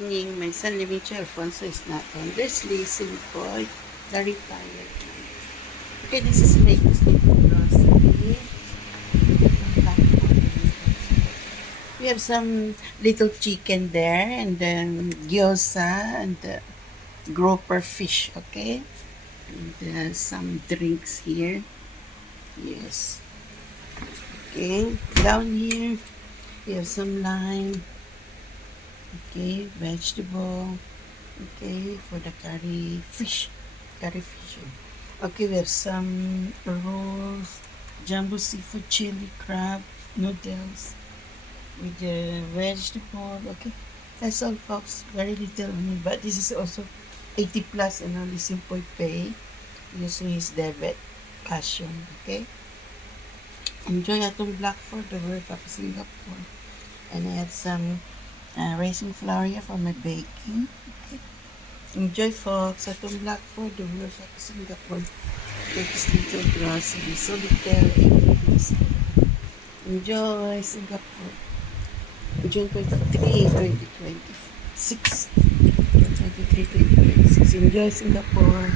evening. My son, Micho Alfonso, is not home. There's Lizzie Boy, the retired. Okay, this is latest little grocery. We have some little chicken there, and then gyoza, and grouper fish, okay? And some drinks here. Yes. Okay, down here, we have some lime. Okay, vegetable. Okay, for the curry fish. Okay, we have some rolls, jumbo seafood chili crab, noodles with the vegetable. Okay, that's all, folks. Very little only, but this is also 80 plus and only Simple Pay using his debit passion. Okay, enjoy atong Black for the World Cup Singapore, and I have some raisin flour here for my baking. Okay. Enjoy, folks, atong Black for the World Cup Singapore. Latest little grocery, solitaire, 80. Enjoy Singapore. June 23, 2026. 23, 2026. Enjoy Singapore.